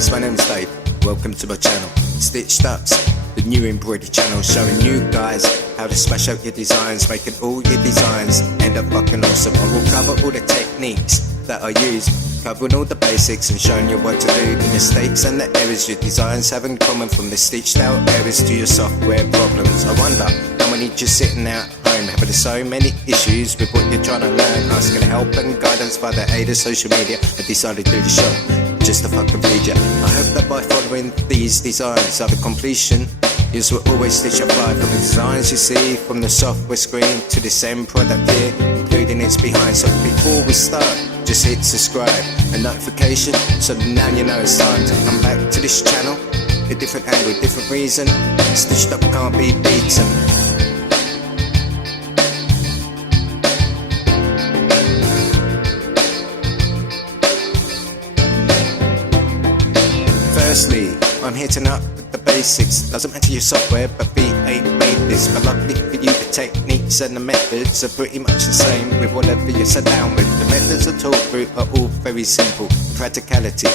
guys, my name is Dave. Welcome to my channel, Stitched Ups, the new embroidery channel showing you guys how to smash out your designs, making all your designs end up fucking awesome. I will cover all the techniques that I use, covering all the basics and showing you what to do, the mistakes and the errors your designs have in common, from the stitched out errors to your software problems. I wonder how many just sitting out home having so many issues with what you're trying to learn, asking help and guidance by the aid of social media, and decided to do the show just to fucking feed you. I hope that by following these designs of the completion, you will always stitch up live from the designs you see from the software screen to this end product here, including its behind. So before we start, just hit subscribe and notification, so now you know it's time to come back to this channel. A different angle, different reason, Stitched Up can't be beaten. Firstly, I'm hitting up with the basics. Doesn't matter your software, but V8 made this. But luckily for you, the techniques and the methods are pretty much the same with whatever you sit down with. The methods I talk through are all very simple. Practicality,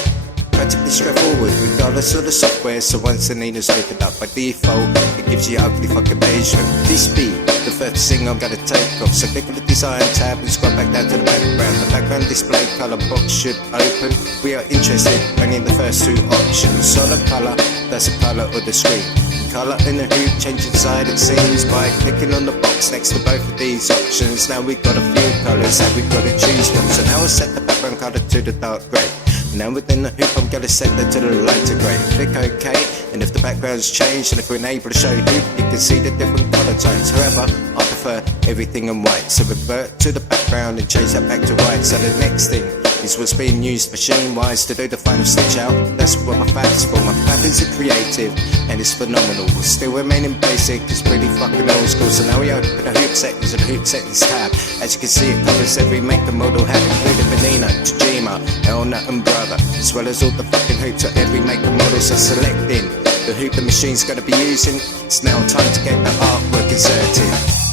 practically straightforward, regardless of the software. So once the need is opened up by default, it gives you ugly fucking beige room. This be the first thing I'm gonna take off. So click on the design tab and scroll back down to the background. The background display color box should open. We are interested only in the first two options. Solid color, that's the color of the screen. Color in the hoop, change inside it seems by clicking on the box next to both of these options. Now we've got a few colors that we've got to choose from. So now I'll set the background color to the dark grey. Now within the hoop I'm going to set that to the lighter grey. Click OK, and if the background's changed and if we're unable to show hoop, you can see the different colour tones. However, I prefer everything in white, so revert to the background and change that back to white. So the next thing is what's being used machine-wise to do the final stitch out. That's what my fab's for. My fab is creative and it's phenomenal. We're still remaining basic, it's pretty fucking old school. So now we open the hoop settings and the hoop settings tab. As you can see, it covers every make and model, have included Bernina, Embroidery and brother, as well as all the fucking hoops of every make and model. So selecting the hoop the machine's going to be using, it's now time to get the artwork inserted.